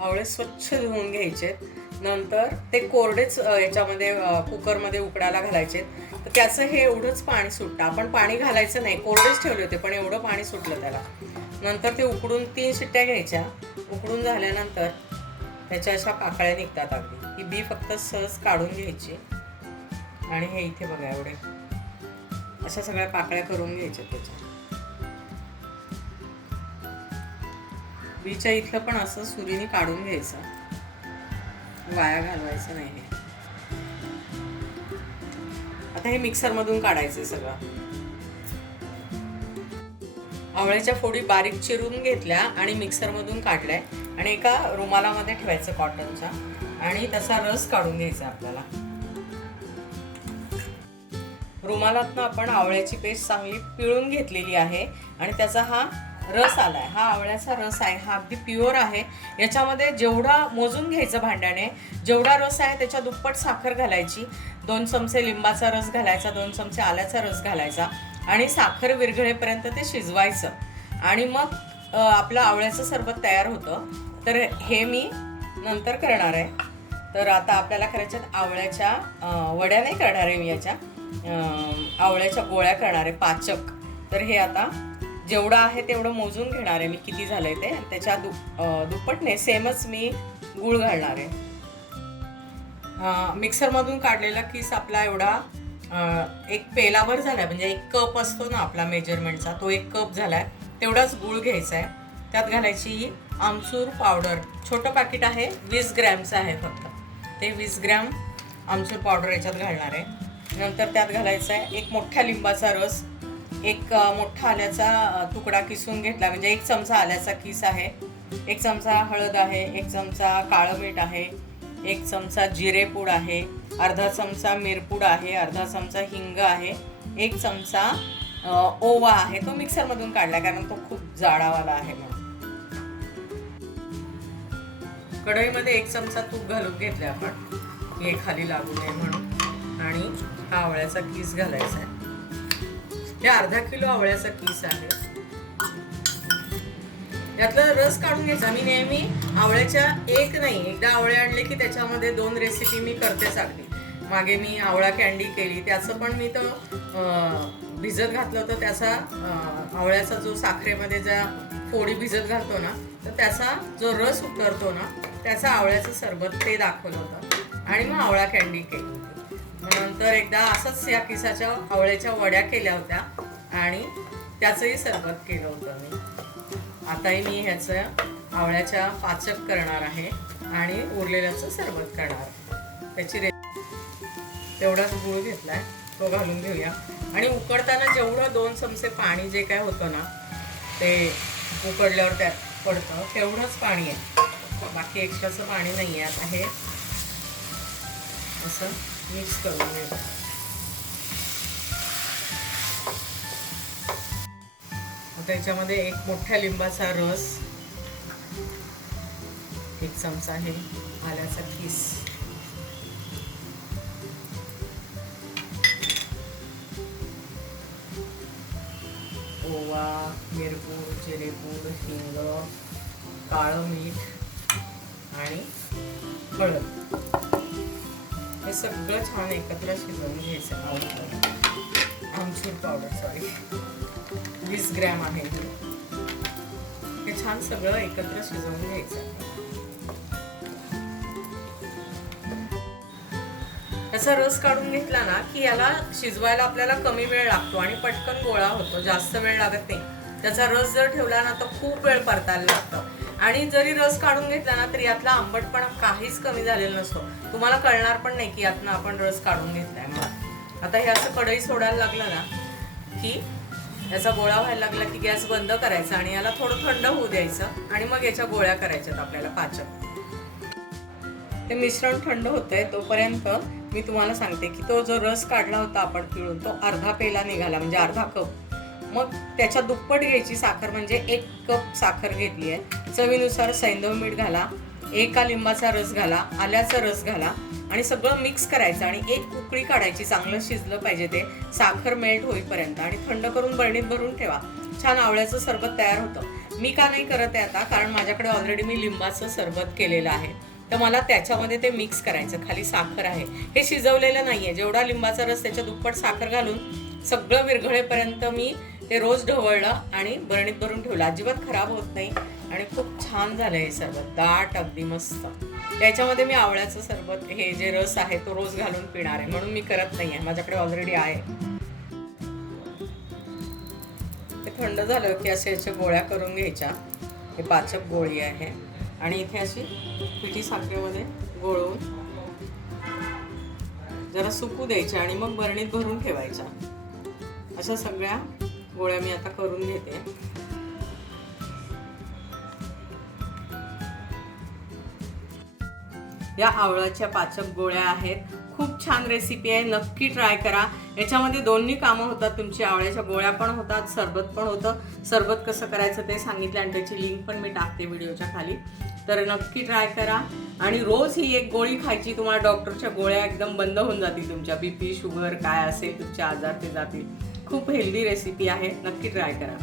आवळे स्वच्छ धुवून घ्यायचे नंतर ते कोरडेच याच्यामध्ये कुकरमध्ये उकडायला घालायचे तर त्याचं हे एवढंच पाणी सुटतं. आपण पाणी घालायचं नाही. कोरडेच ठेवले होते पण एवढं पाणी सुटलं त्याला. नंतर ते उकडून तीन शिट्ट्या घ्यायच्या. उकडून झाल्यानंतर त्याच्या अशा पाकळ्या निघतात अगदी. ही बी फक्त सहज काढून घ्यायची. आणि हे इथे बघा एवढे. अशा सगळ्या पाकळ्या करून घ्यायच्या त्याच्या. बीच्या इथलं पण असं सुरीने काढून घ्यायचं. वाया घालवायचं नाही हे. आता हे मिक्सरमधून काढायचं सगळं. आवळ्याच्या फोडी बारीक चिरून घेतल्या आणि मिक्सरमधून काढल्या. आणि एका रुमालामध्ये ठेवायचं कॉटनचा आणि त्याचा रस काढून घ्यायचा आपल्याला. रुमालातनं आपण आवळ्याची पेस्ट चांगली पिळून घेतलेली आहे. आणि त्याचा हा रस आलाय. हा आवळ्याचा रस आहे. हा अगदी प्युअर आहे. याच्यामध्ये जेवढा मोजून घ्यायचं भांड्याने जेवढा रस आहे त्याच्या दुप्पट साखर घालायची. दोन चमचे लिंबाचा रस घालायचा दोन चमचे आल्याचा रस घालायचा आणि साखर विरघळेपर्यंत ते शिजवायचं. आणि मग आपलं आवळ्याचं सरबत तयार होतं. तर हे मी नंतर करणार आहे. तर आता आपल्याला करायच्यात आवळ्याच्या वड्या नाही करणार आहे मी याच्या. आवळ्याच्या गोळ्या करणार आहे पाचक. तर हे आता जेवढं आहे तेवढं मोजून घेणार आहे मी किती झालंय ते. त्याच्या दु दुप्पटने सेमच मी गुळ घालणार आहे. मिक्सरमधून काढलेला किस आपला एवढा एक पेलावर झालाय. म्हणजे एक कप असतो ना आपला मेजरमेंटचा तो एक कप झालाय. तेवढाच गुळ घ्यायचा आहे त्यात घालायची ही आमचूर पावडर. छोटं पॅकेट आहे वीस ग्रॅमचं आहे फक्त. ते वीस ग्रॅम आमचूर पावडर याच्यात घालणार आहे. नंतर त्यात घालायचं आहे एक मोठ्या लिंबाचा रस. एक मोठा आल्याचा तुकडा किसून घेतला. म्हणजे एक चमचा आल्याचा किस आहे एक चमचा हळद आहे एक चमचा काळं मीठ आहे एक चमचा जिरेपूड आहे अर्धा चमचा मिरपूड आहे अर्धा चमचा हिंग आहे एक चमचा ओवा आहे. तो मिक्सरमधून काढला कारण तो खूप जाडावाला आहे म्हणून. कढईमध्ये एक चमचा तूप घालून घेतलं आपण. हे खाली लागू नये म्हणून. आणि हा आवळ्याचा किस घालायचा आहे. हे अर्धा किलो आवळ्याचा किस आहे. यातला रस काढून घ्यायचा. मी नेहमी आवळ्याच्या एक नाही एकदा आवळे आणले की त्याच्यामध्ये दोन रेसिपी मी करतेच अगदी मागे मी आवळा कॅन्डी केली. त्याचं पण मी तो भिजत घातलं होतं. त्याचा आवळ्याचा जो साखरेमध्ये ज्या फोडी भिजत घालतो ना तर त्याचा जो रस उतरतो ना त्याचा आवळ्याचं सरबत ते दाखवलं होतं. आणि मग आवळा कॅन्डी केली. नंतर एकदा असंच या किसाच्या आवळ्याच्या वड्या केल्या होत्या आणि त्याचंही सरबत केलं होतं मी. आताही मी ह्याचं आवळ्याच्या पाचक करणार आहे आणि उरलेल्याचं सरबत करणार आहे. त्याची रे तेवढाच गुळ घेतलाय. तो घालून घेऊया. आणि उकडताना जेवढं दोन चमचे पाणी जे काय होतं ना ते उकडल्यावर त्यात पडतं तेवढंच पाणी आहे. बाकी एक्स्ट्राचं पाणी नाही आहे आता हे असं मिक्स करून घेऊ त्याच्यामध्ये एक मोठ्या लिंबाचा रस एक चमचा आहे आल्याचा किस. ओवा मिरपूड जिरेपूड हिंग काळं मीठ आणि हळद. हे सगळं छान एकत्र शिजवून घ्यायचं आवडतं आमचूर पावडर सॉरी वीस ग्रॅम आहे. हे. छान सगळं एकत्र शिजवून घ्यायचं. त्याचा रस काढून घेतला ना की याला शिजवायला आपल्याला कमी वेळ लागतो आणि पटकन गोळा होतो. जास्त वेळ लागत नाही. त्याचा रस जर ठेवला ना तर खूप वेळ परतायला लागतं. आणि जरी रस काढून घेतला ना तर यातला आंबटपणा काहीच कमी झालेला नसतो. तुम्हाला कळणार पण नाही की यातनं आपण रस काढून घेतलाय मग आता हे असं कढई सोडायला लागलं ना की याचा गोळा व्हायला लागला की गॅस बंद करायचा आणि याला थोडं थंड होऊ द्यायचं आणि मग याच्या गोळ्या करायच्यात आपल्याला पाचक. ते मिश्रण थंड होतंय तोपर्यंत मी तुम्हाला सांगते की तो जो रस काढला होता आपण पिळून तो अर्धा पेला निघाला म्हणजे अर्धा कप. मग त्याच्या दुप्पट घ्यायची साखर म्हणजे एक कप साखर घेतली आहे. चवीनुसार सैंदव मीठ घाला एका लिंबाचा रस घाला आल्याचा रस घाला आणि सगळं मिक्स करायचं आणि एक उकळी काढायची चांगलं शिजलं पाहिजे ते. साखर मेल्ट होईपर्यंत आणि थंड करून बरणीत भरून ठेवा. छान आवळ्याचं सरबत तयार होतं. मी का नाही करत आहे आता कारण माझ्याकडे ऑलरेडी मी लिंबाचं सरबत केलेलं आहे. तर मला त्याच्यामध्ये ते मिक्स करायचं. खाली साखर आहे. हे शिजवलेलं नाही आहे जेवढा लिंबाचा रस त्याच्या दुप्पट साखर घालून सगळं विरघळेपर्यंत मी ते रोज ढवळलं आणि बरणीत भरून ठेवलं. अजिबात खराब होत नाही आणि खूप छान झालं हे सरबत. दाट अगदी मस्त. त्याच्यामध्ये मी आवळ्याचं सरबत हे जे रस आहे तो रोज घालून पिणार आहे. म्हणून मी करत नाही आहे. माझ्याकडे ऑलरेडी आहे. ते थंड झालं की असे याच्या गोळ्या करून घ्यायच्या. हे पाचक गोळी आहे. आणि इथे अशी पिठी साखरेमध्ये गोळून जरा सुकू द्यायच्या आणि मग बरणीत भरून ठेवायच्या. अशा सगळ्या गोळ्या मी आता करून घेते. या आवळाच्या पाचक गोळ्या आहेत. खूप छान रेसिपी आहे. नक्की ट्राय करा. याच्यामध्ये दोन्ही कामं होतात. तुमची आवळ्याच्या गोळ्या पण होतात सरबत पण होतं. सरबत कसं करायचं ते सांगितलं आणि त्याची लिंक पण मी टाकते व्हिडिओच्या खाली. तर नक्की ट्राय करा. आणि रोज ही एक गोळी खायची तुम्हाला डॉक्टरच्या गोळ्या एकदम बंद होऊन जातील तुमच्या. बी पी शुगर काय असेल तुमचे आजार ते जातील. खूप हेल्दी रेसिपी आहे. नक्की ट्राय करा.